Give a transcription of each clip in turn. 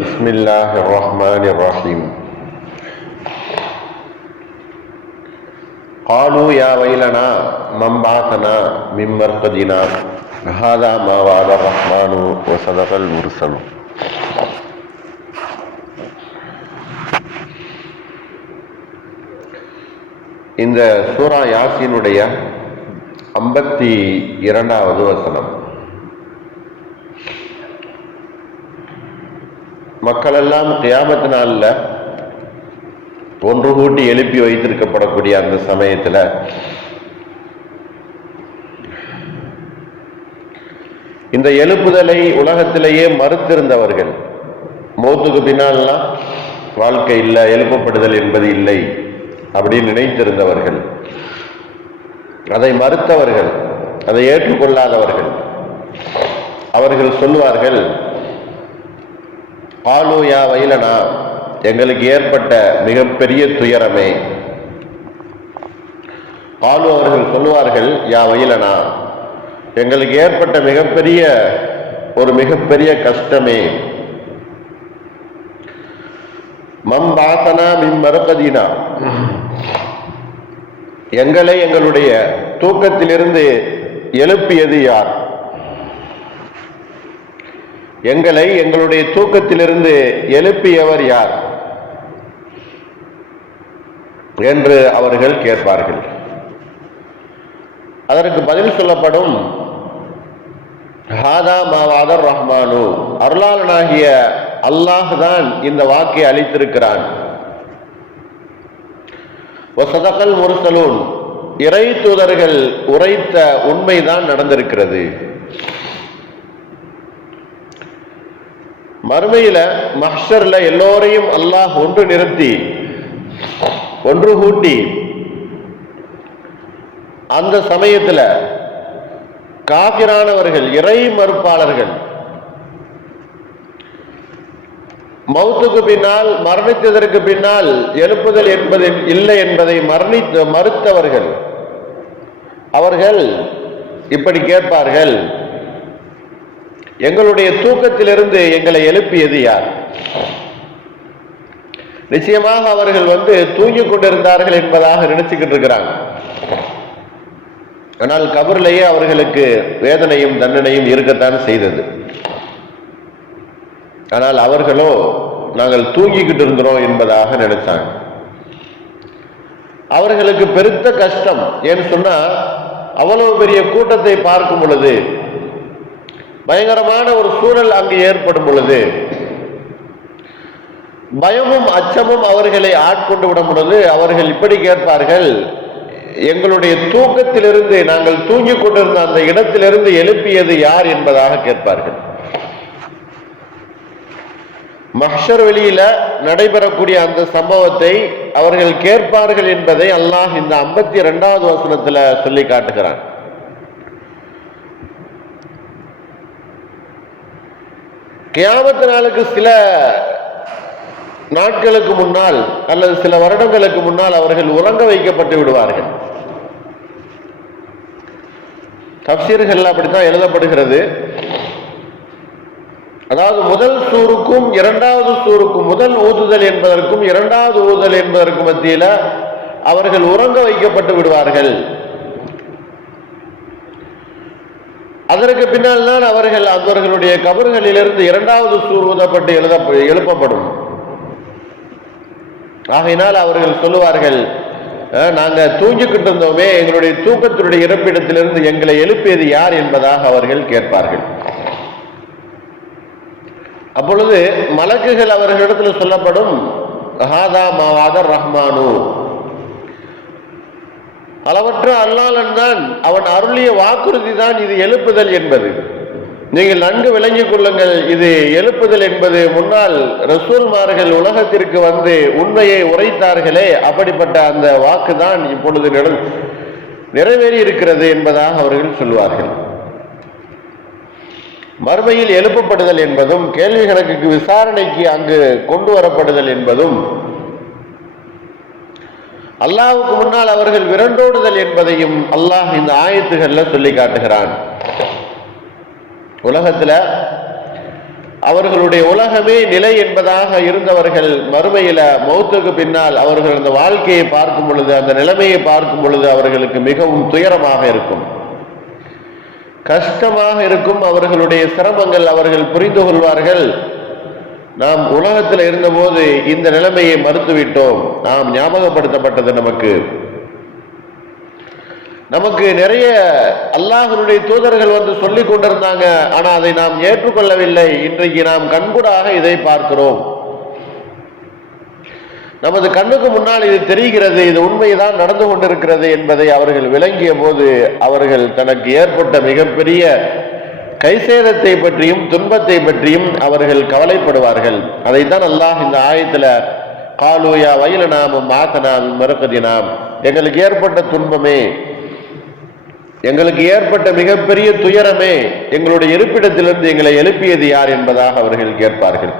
بسم الله الرحمن الرحيم قالوا يا ويلنا من بعثنا من مرقدنا هذا ما وعد الرحمن وصدق المرسل இந்த சூரா யாசினுடைய ஐம்பத்தி இரண்டாவது வசனம் மக்கள் எல்லாம் கியாமத்து நாளில் ஒன்று கூட்டி எழுப்பி வைத்திருக்கப்படக்கூடிய அந்த சமயத்தில் இந்த எழுப்புதலை உலகத்திலேயே மறுத்திருந்தவர்கள் மௌத்துக்கு பின்னால்லாம் வாழ்க்கை இல்லை எழுப்பப்படுதல் என்பது இல்லை அப்படின்னு நினைத்திருந்தவர்கள் அதை மறுத்தவர்கள் அதை ஏற்றுக்கொள்ளாதவர்கள் அவர்கள் சொல்லுவார்கள் ஆலு யா வயலனா எங்களுக்கு ஏற்பட்ட மிகப்பெரிய துயரமே. ஆலு அவர்கள் சொல்லுவார்கள் யா வயலனா எங்களுக்கு ஏற்பட்ட மிகப்பெரிய ஒரு மிகப்பெரிய கஷ்டமே. மம் பாசனா மிம் மறுபதினா எங்களை எங்களுடைய தூக்கத்திலிருந்து எழுப்பியது யார்? எங்களை எங்களுடைய தூக்கத்திலிருந்து எழுப்பியவர் யார்? என்று அவர்கள் கேட்பார்கள். அதற்கு பதில் சொல்லப்படும் ஹாதா மாவாதர் ரஹ்மானு. அருளாளனாகிய அல்லாஹ் தான் இந்த வாக்கை அளித்திருக்கிறான். ஒசதகல் முரசலூன். இறை தூதர்கள் உரைத்த உண்மைதான் நடந்திருக்கிறது. மறுமையில மஹ்ஷர்ல எல்லோரையும் அல்லாஹ் ஒன்று நிறுத்தி ஒன்று கூட்டி அந்த சமயத்தில் காபிரானவர்கள் இறை மறுப்பாளர்கள் மௌத்துக்கு பின்னால் மரணித்ததற்கு பின்னால் எழுப்புதல் என்பது இல்லை என்பதை மரணித்த மறுத்தவர்கள் அவர்கள் இப்படி கேட்பார்கள். எங்களுடைய தூக்கத்திலிருந்து எங்களை எழுப்பியது யார்? நிச்சயமாக அவர்கள் வந்து தூங்கிக் கொண்டிருந்தார்கள் என்பதாக நினைச்சுக்கிட்டு இருக்கிறாங்க. ஆனால் கபர்லேயே அவர்களுக்கு வேதனையும் தண்டனையும் இருக்கத்தான் செய்தது. ஆனால் அவர்களோ நாங்கள் தூங்கிக்கிட்டு இருக்கிறோம் என்பதாக நினைச்சாங்க. அவர்களுக்கு பெருத்த கஷ்டம். ஏன்னு சொன்னா அவ்வளவு பெரிய கூட்டத்தை பார்க்கும் பொழுது பயங்கரமான ஒரு சூழல் அங்கு ஏற்படும் பொழுது பயமும் அச்சமும் அவர்களை ஆட்கொண்டு விடும் பொழுது அவர்கள் இப்படி கேட்பார்கள் எங்களுடைய தூக்கத்திலிருந்து நாங்கள் தூங்கிக் கொண்டிருந்த அந்த இடத்திலிருந்து எழுப்பியது யார் என்பதாக கேட்பார்கள். மஹர் வெளியில நடைபெறக்கூடிய அந்த சம்பவத்தை அவர்கள் கேட்பார்கள் என்பதை அல்லாஹ் இந்த ஐம்பத்தி இரண்டாவது வசனத்துல சொல்லி காட்டுகிறான். கியாமத்து நாளுக்கு சில நாட்களுக்கு முன்னால் அல்லது சில வருடங்களுக்கு முன்னால் அவர்கள் உறங்க வைக்கப்பட்டு விடுவார்கள். தப்சீர்கள் அப்படித்தான் எழுதப்படுகிறது. அதாவது முதல் சூருக்கும் இரண்டாவது சூருக்கும் முதல் ஊதுதல் என்பதற்கும் இரண்டாவது ஊதுதல் என்பதற்கும் மத்தியில அவர்கள் உறங்க வைக்கப்பட்டு விடுவார்கள். அதற்கு பின்னால் தான் அவர்கள் அவர்களுடைய கபர்களிலிருந்து இரண்டாவது சூர் ஊதப்பட்டு எழுத எழுப்பப்படும். ஆகையினால் அவர்கள் சொல்லுவார்கள் நாங்கள் தூங்கிக்கிட்டு இருந்தோமே எங்களுடைய தூக்கத்தினுடைய இறப்பிடத்திலிருந்து எங்களை எழுப்பியது யார் என்பதாக அவர்கள் கேட்பார்கள். அப்பொழுது மலக்குகள் அவர்களிடத்தில் சொல்லப்படும் ஹாதா மாவாதர் ரஹ்மானு. அளவற்ற அல்லாளன் தான் அவன் அருளிய வாக்குறுதி தான் இது எழுப்புதல் என்பது. நீங்கள் நன்கு விளங்கிக் கொள்ளுங்கள் இது எழுப்புதல் என்பது முன்னால் ரசூல்மார்கள் உலகத்திற்கு வந்து உண்மையை உரைத்தார்களே அப்படிப்பட்ட அந்த வாக்கு தான் இப்பொழுது நிறைவேறி இருக்கிறது என்பதாக அவர்கள் சொல்வார்கள் மறுமையில் எழுப்பப்படுதல் என்பதும் கேள்வி கணக்குக்கு விசாரணைக்கு அங்கு கொண்டு வரப்படுதல் என்பதும் அல்லாவுக்கு முன்னால் அவர்கள் விரண்டோடுதல் என்பதையும் அல்லாஹ் இந்த ஆயத்துகள்ல சொல்லி காட்டுகிறான். உலகத்துல அவர்களுடைய உலகமே நிலை என்பதாக இருந்தவர்கள் மறுமையில மௌத்துக்கு பின்னால் அவர்கள் அந்த வாழ்க்கையை பார்க்கும் பொழுது அந்த நிலைமையை பார்க்கும் பொழுது அவர்களுக்கு மிகவும் துயரமாக இருக்கும். கஷ்டமாக இருக்கும் அவர்களுடைய சிரமங்கள் அவர்கள் புரிந்து கொள்வார்கள். நாம் உலகத்தில் இருந்தபோது இந்த நிலைமையை மறுத்துவிட்டோம். நாம் ஞாபகப்படுத்தப்பட்டது நமக்கு. நமக்கு நிறைய அல்லாஹனுடைய தூதர்கள் வந்து சொல்லிக் கொண்டிருந்தாங்க. ஆனால் அதை நாம் ஏற்றுக்கொள்ளவில்லை. இன்றைக்கு நாம் கண்கூடாக இதை பார்க்கிறோம். நமது கண்ணுக்கு முன்னால் இது தெரிகிறது. இது உண்மைதான் நடந்து கொண்டிருக்கிறது என்பதை அவர்கள் விளங்கிய போது அவர்கள் தனக்கு ஏற்பட்ட மிகப்பெரிய கைசேதத்தை பற்றியும் துன்பத்தை பற்றியும் அவர்கள் கவலைப்படுவார்கள். அதைத்தான் அல்லாஹ் இந்த ஆயத்தில் காலூயா வயல நாமும் மாத்தனாம் மறுக்கதினாம் எங்களுக்கு ஏற்பட்ட துன்பமே எங்களுக்கு ஏற்பட்ட மிகப்பெரிய துயரமே எங்களுடைய இருப்பிடத்திலிருந்து எங்களை எழுப்பியது யார் என்பதாக அவர்கள் கேட்பார்கள்.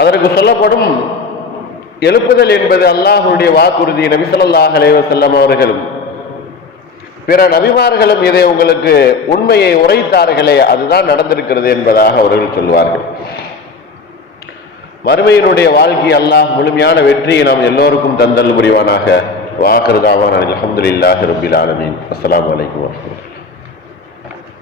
அதற்கு சொல்லப்படும் எழுப்புதல் என்பது அல்லாஹனுடைய வாக்குறுதி. நபிசல்லாஹ் அலைவசல்லம் அவர்களும் பிற நபிமார்களும் இதை உங்களுக்கு உண்மையை உரைத்தார்களே அதுதான் நடந்திருக்கிறது என்பதாக அவர்கள் சொல்வார்கள். மறுமையினுடைய வாழ்க்கை அல்லாஹ் முழுமையான வெற்றியை நாம் எல்லோருக்கும் தந்தல் புரிவானாக. வாக்குறதாவான் அலமதுல்லாஹி ரபில் ஆலமீன். அஸ்லாம் வலைக்கம் வரஹ்மத்துல்லாஹி